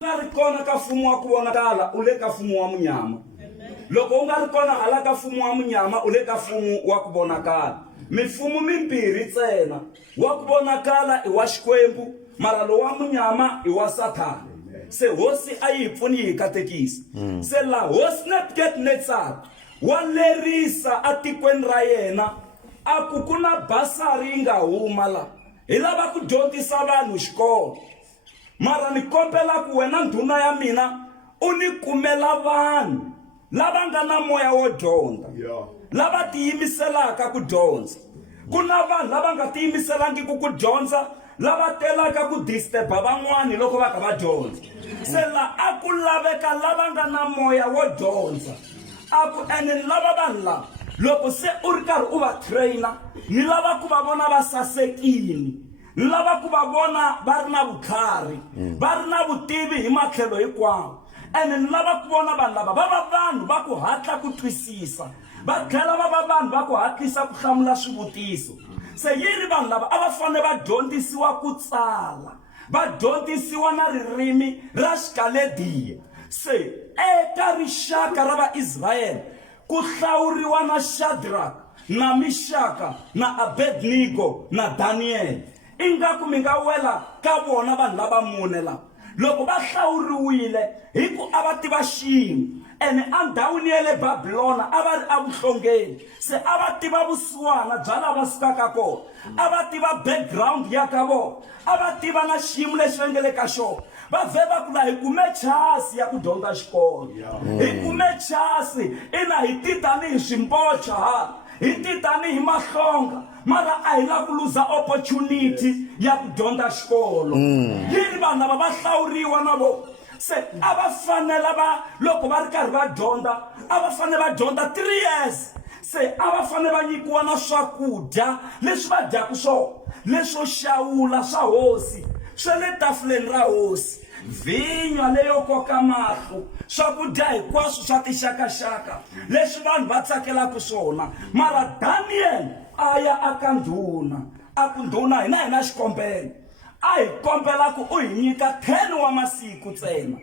Ri kona ka mfumo wa ku vonakala u le ka mfumo wa munyama. Loko u nga ri kona hala ka mfumo wa munyama u le ka mfumo wa ku vonakala. Mifumo mimbirhi ntsena, wa ku vonakala I wa Xikwembu mara lo wa munyama I wa Sathana. Se hosi a yi pfuni hi katekisa. Se la hosi Nebukadnezar wa lerisa a tikweni ra yena a ku ku na basari yi nga huma la hi lava ku dyondzisa vanhu xikolo. Mara ni kombela ku wena ndhuna ya mina u ni kumela vanhu lava nga na moya wo dyondza, lava tiyimiselaka ku dyondza. Ku na vanhu lava nga tiyimiselangi ku dyondza, lava telaka ku disturba van'wani loko va ka va dyondza. Se la a ku laveka lava nga na moya wo dyondza. A ku ene lava vanhu lava loko se u ri karhi u va trainer ni lava ku va vona va sasekile, ni lava ku va vona va ri na vutlhari, va ri na vutivi hi matlhelo hinkwawo. Ene ni lava ku vona vanhu lava va va vanhu va ku hatla ku twisisa, va tlhela va va vanhu va ku hatlisa ku hlamula swivutiso. Se yini vanhu lava a va fanele va dyondzisiwa ku tsala, va dyondzisiwa na ririmi ra Xikalediya. Se eka rixaka ra vaIsrayele ku hlawuriwa na Shadrach na Mishaka na Abednego na Daniel. Ingaku mi nga wela ka vona vanhu lava mune lava. Loko va hlawuriwile hi ku a va tiva xin'we, ene andhawini ya le Babilona a va ri evuhlongeni. Se a va tiva vusiwana bya lava sukaka kona, a va tiva background ya ka vona, a va tiva na xiyimo lexi va nge le ka xona. Va vhe va ku la hi kume chance ya ku dyondza xikolo, hi kume chance ina hi ti tanihi swimbocha ha, hi ti tanihi mahlonga, mara a hi la ku luza opportunity ya ku dyondza xikolo. Yini vanhu lava va hlawuriwa na vona. Se a va fanele va loko va ri karhi va dyondza a va fanele va dyondza 3 years. Se a va fanele va nyikiwa na swakudya leswi va dyaka swona, leswo xawula swa hosi, swa le tafuleni ra hosi, vinya leyo koka mahlo, swakudya hinkwaswo swa tixakaxaka leswi vanhu va tsakelaka swona. Mara Daniel a ya aka ndhuna, a ku ndhuna hina hi na xikombelo, a hi kombela ku u hi nyika 10 wa masiku ntsena.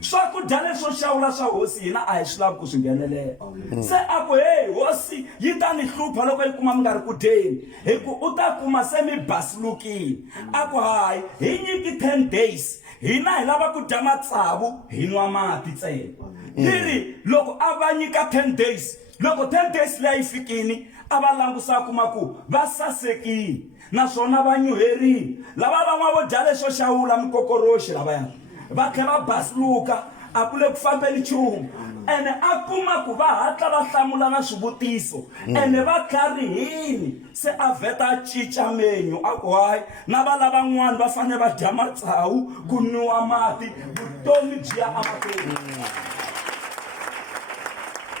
Swakudya leswo xawula swa hosi hina a hi swi lavi ku swi nghenelela. Se a ku heyi hosi yi ta ni hlupha loko yi kuma mi nga ri ku dyeni, hi ku u ta kuma se mi basilukile. A ku hayi hi nyiki 10 days, hina hi lava ku dya matsavu hi nwa mati ntsena. Yiri loko a va nyika 10 days, loko 10 days leyi yi fikini a va langusa kuma ku va sasekile naswona va nyuherile. Lava van'wana vo dya leswo xawula mikokoroxi lavaya va tlhela va basiluka, a ku le ku fambeni nchumu. Ene a kuma ku va hatla va hlamula na swivutiso, ene va tlharihile. Se a vheta a cinca menyu a ku hayi na va lavan'wana va fanele va dya matsawu ku nwiwa mati, vutomi byi ya amahlweni.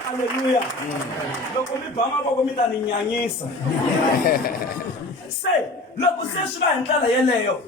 Haleluya. Loko mi ba mavoko mi ta ni nyanyisa. Se loko se swi va hi ndlela yeleyo,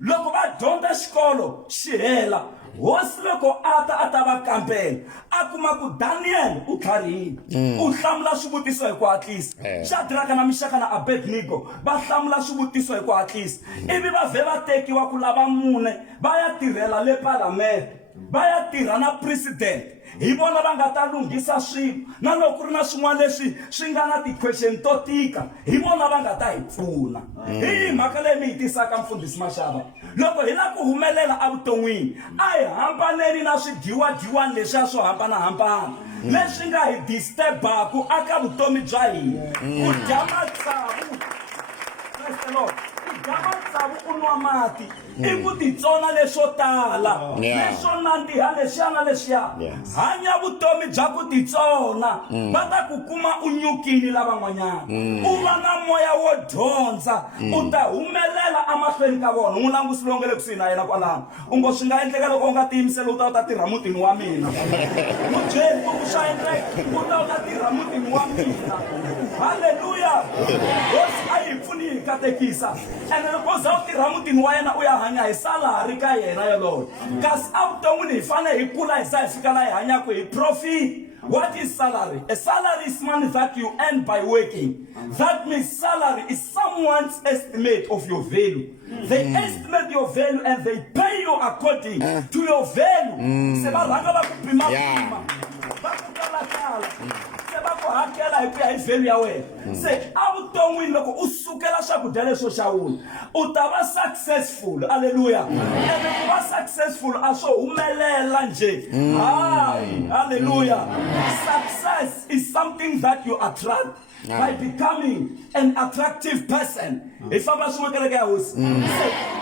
loko va dyondza xikolo xi hela, hosi loko a ta va kambela a kuma ku Daniel u tlharihile, u hlamula swivutiso hi ku hatlisa. Shadraka na Mishaka na Abednego va hlamula swivutiso hi ku hatlisa. Ivi va vhe va tekiwa ku lava mune va ya tirhela le palamende, va ya tirha na president. Hi vona va nga ta lunghisa swilo, na loko ku ri na swin'wana leswi swi nga na ti-question to tika, hi vona va nga ta hi pfuna. Hi mhaka leyi mi yi tisaka mfundhisi Mashava, loko hi la ku humelela evuton'wini a hi hambaneni na swidyiwadyiwani leswiya swo hambanahambana leswi nga hi disturbaku aka vutomi bya hina. Ku dya matsavu, praise the Lord, ku dya matsavu u nwa mati i ku titsona leswo tala, leswo nandziha leswiya na leswiya. Hanya vutomi bya ku titsona, va ta ku kuma u nyukini lavan'wanyana. U va na moya wo dyondza, u ta humelela emahlweni ka vona. N'wi langusi lowu nga le kusuhi na yena kwalano, u ngo swi nga endleka loko u nga tiyimiseli u ta tirha mutini wa mina. Mubyeli ku swa endleka u ta tirha mutini wa mina. Haleluya. Hosi a yi pfuni hi katekisa, ene loko u za u tirha mutini wa yena u ya hanya hi salari ka yena yoloyo. Kasi evuton'wini hi fanele hi kula hi za hi fika laha hi hanyaka hi profit. What is salary? A salary is money that you earn by working. That means salary is someone's estimate of your value. They estimate your value and they pay you according to your value. Say, avuton'wini loko u sukela swakudya leswo Xawula u ta va successful. Hallelujah. And ku va successful a swo humelela nje. Hallelujah. Success is something that you attract by becoming an attractive person. If I'm a Hosi,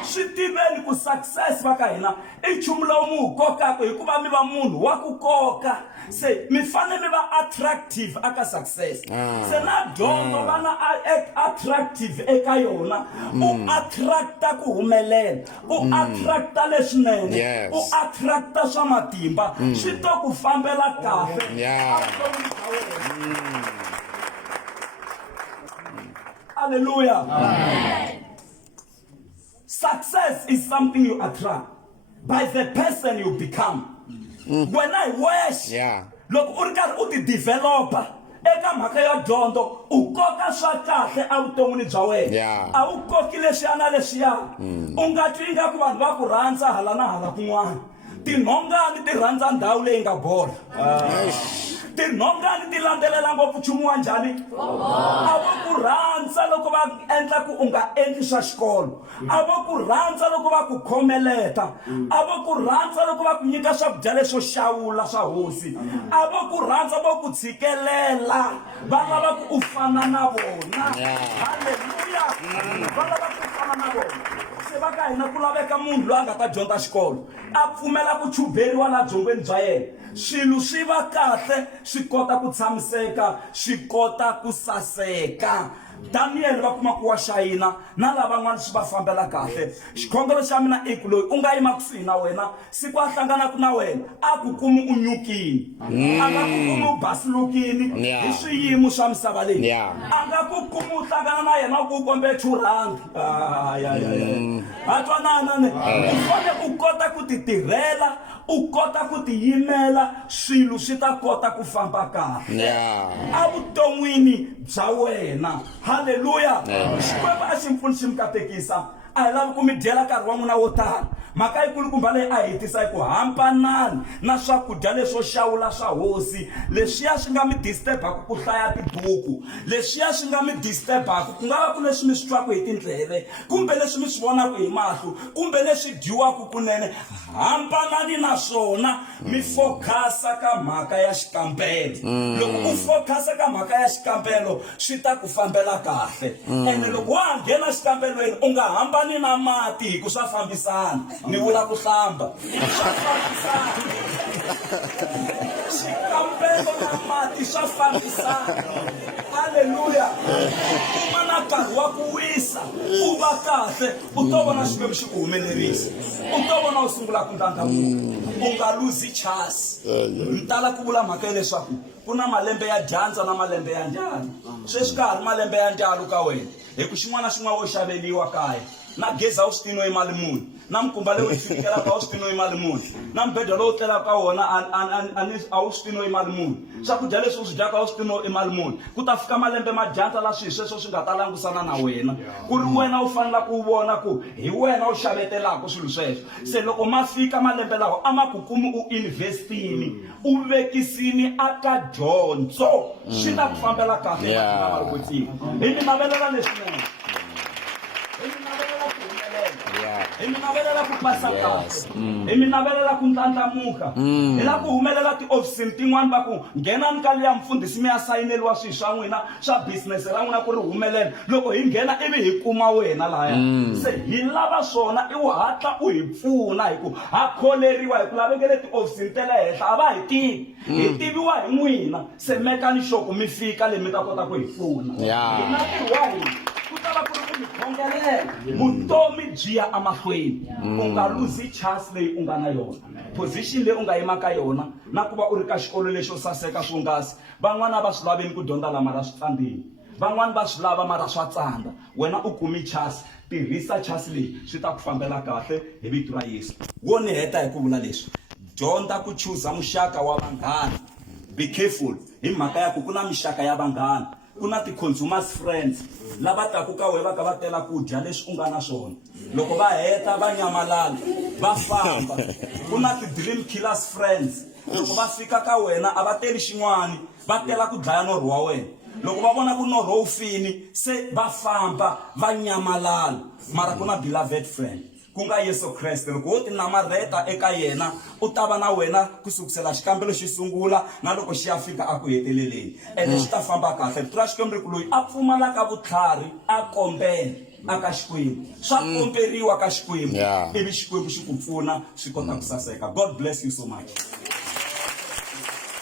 swi tiveni ku success va ka hina I nchumu lowu mu wu kokaka hikuva mi va munhu wa ku koka. Se mi fanele mi va attractive aka success. Se na dyondzo vana attractive eka yona u attracta ku humelela, u attracta leswinene, u attracta swa matimba swi to ku fambela kahle. Hallelujah. Success is something you attract by the person you become. When I wish, look, u developer, eka mhaka ya dyondzo u koka swa kahle avuton'wini bya wena. A wu koki leswiya na leswiya. U nga twi ingaku vanhu va ku rhandza hala na hala kun'wana. Tinhongani ti rhandza ndhawu leyi nga bola. Tinhongani ti landzelela ngopfu nchumu wa njhani? A vo ku rhandza loko va endla ku u nga endli swa xikolo. A vo ku rhandza loko va ku khomeleta. A vo ku rhandza loko va ku nyika swakudya leswo Xawula swa Hosi. A vo ku rhandza vo ku tshikelela. Va lava ku u fana na vona. Hallelujah. Va lava ku u fana na vona. Se va ka hina ku laveka munhu loyi a nga ta dyondza xikolo a pfumela ku chuberiwa la byongweni bya yena. Swilo swi va kahle swi kota ku tshamiseka swi kota ku saseka. Daniel va kuma ku wa xayina na lavan'wana swi va fambela kahle. Xikhongelo xa mina I ku loyi u nga yima kusuhi na wena siku a hlanganaka na wena a ku kumi u nyukini, a nga ku kumi u basilukini hi swiyimo swa misava leyi, a nga ku kumi u hlangana na yena ku u kombe R2. Ha twanana ne? U fane u kota ku ti tirhela, u kota ku tiyimela, swilo swi ta kota ku famba kahle avuton'wini bya wena. Hallelujah. Xikwembu a xi mpfuni xi mi katekisa a hi lavi ku mi dyela nkarhi wa n'wina wo tala. Mhaka yikulukumba leyi a hi hetisa hi ku hambanani na swakudya leswo Xawula swa Hosi. Leswiya swi nga mi disturbaku ku hlaya tibuku, leswiya swi nga mi disturbaku ku nga va ku leswi mi swi twaku hi tindleve kumbe leswi mi swi vonaku hi mahlo kumbe leswi dyiwaku kunene. Hambanani na swona mi focus-a ka mhaka ya xikambelo. Loko u focus-a ka mhaka ya xikambelo swi ta ku fambela kahle. Ene loko wa nghena xikambelweni u nga hambani na mati hi ku swa fambisana. Ni vula ku hlamba swa fambisana. Xikambelo na mati swa fambisana. Hallelujah. Kuma na nkarhi wa ku wisa u va kahle u to vona Xikwembu xi ku humelerisa. U to vona u sungula ku ndlandlamuka u nga luzi chance. Ni tala ku vula mhaka leswaku ku na malembe ya dyandza na malembe ya ndlala. Sweswi ka ha ri malembe ya ndlala ka wena hi ku xin'wana na xin'wana wo xaveliwa kaya. Na gezi a wu swi tino hi mali muni, na mukumba leyi u fikelaka a wu swi tino hi mali muni, na mbedwa lowu tlelaka ka wona a wu swi tino hi mali muni, swakudya leswi u swi dyaka a wu swi tino hi mali muni. Ku ta fika malembe ma dyandza la swilo sweswo swi nga ta langusana na wena ku ri wena u fanela ku vona ku hi wena u xavetelaka swilo sweswo. Se loko ma fika malembe lawa a ma ku kumi u investini u vekisini aka dyondzo swi ta ku fambela kahle eka marikwetsiwa. Hi mi navelela leswinene. Hi mi navelela ku pasa kahle, hi mi navelela ku ndlandlamuka, hi la ku humelela tiofisini tin'wana va ku nghenani ka liya mfundhisi mi ya sayineliwa swilo swa n'wina swa business ra n'wina ku ri humelela. Loko hi nghena ivi hi kuma wena lahaya. Se hi lava swona i wu hatla u hi pfuna hi ku ha kholeriwa hi ku lavekele tiofisini ta le henhla a va hi tivi, hi tiviwa hi n'wina. Se mekani sure ku mi fika le mi ta kota ku hi pfuna. Hi na ntirho wa hina ku ta va ku ri ku mi khongelela vutomi byi ya amahlweni. U nga luzi chance leyi u nga na yona, position leyi u nga yima ka yona, na ku va u ri ka xikolo lexo saseka swonghasi. Van'wana va swi laveni ku dyondza la mara swi tsandzeni, van'wana va swi lava mara swa tsandza. Wena u kumi chance, tirhisa chance leyi swi ta ku fambela kahle hi vito ra Yesu. Wo ni heta hi ku vula leswi, dyondza ku chuza muxaka wa vanghana. be careful hi mhaka ya ku ku na mixaka ya vanghana ku na ti-consumers friends lava taku ka wena ka va tela ku dya leswi u nga na swona loko va heta va nyamalala va famba ku na ti-dream killers friends loko va fika ka wena a va teli xin'wani va tela ku dlaya norho wa wena loko va vona ku norho wu fini se va famba va nyamalala mara ku na beloved friend ku nga Yesu Kreste loko wo ti namarheta eka yena u ta va na wena ku sukusela xikambelo xi sungula na loko xi ya fika a ku heteleleni ende xi ta famba kahle tura xikwembu loyi a pfumalaka vutlhari a kombela aka xikwembu swa komberiwa ka xikwembu ivi xikwembu xi ku pfuna swi kota ku saseka. God bless you so much.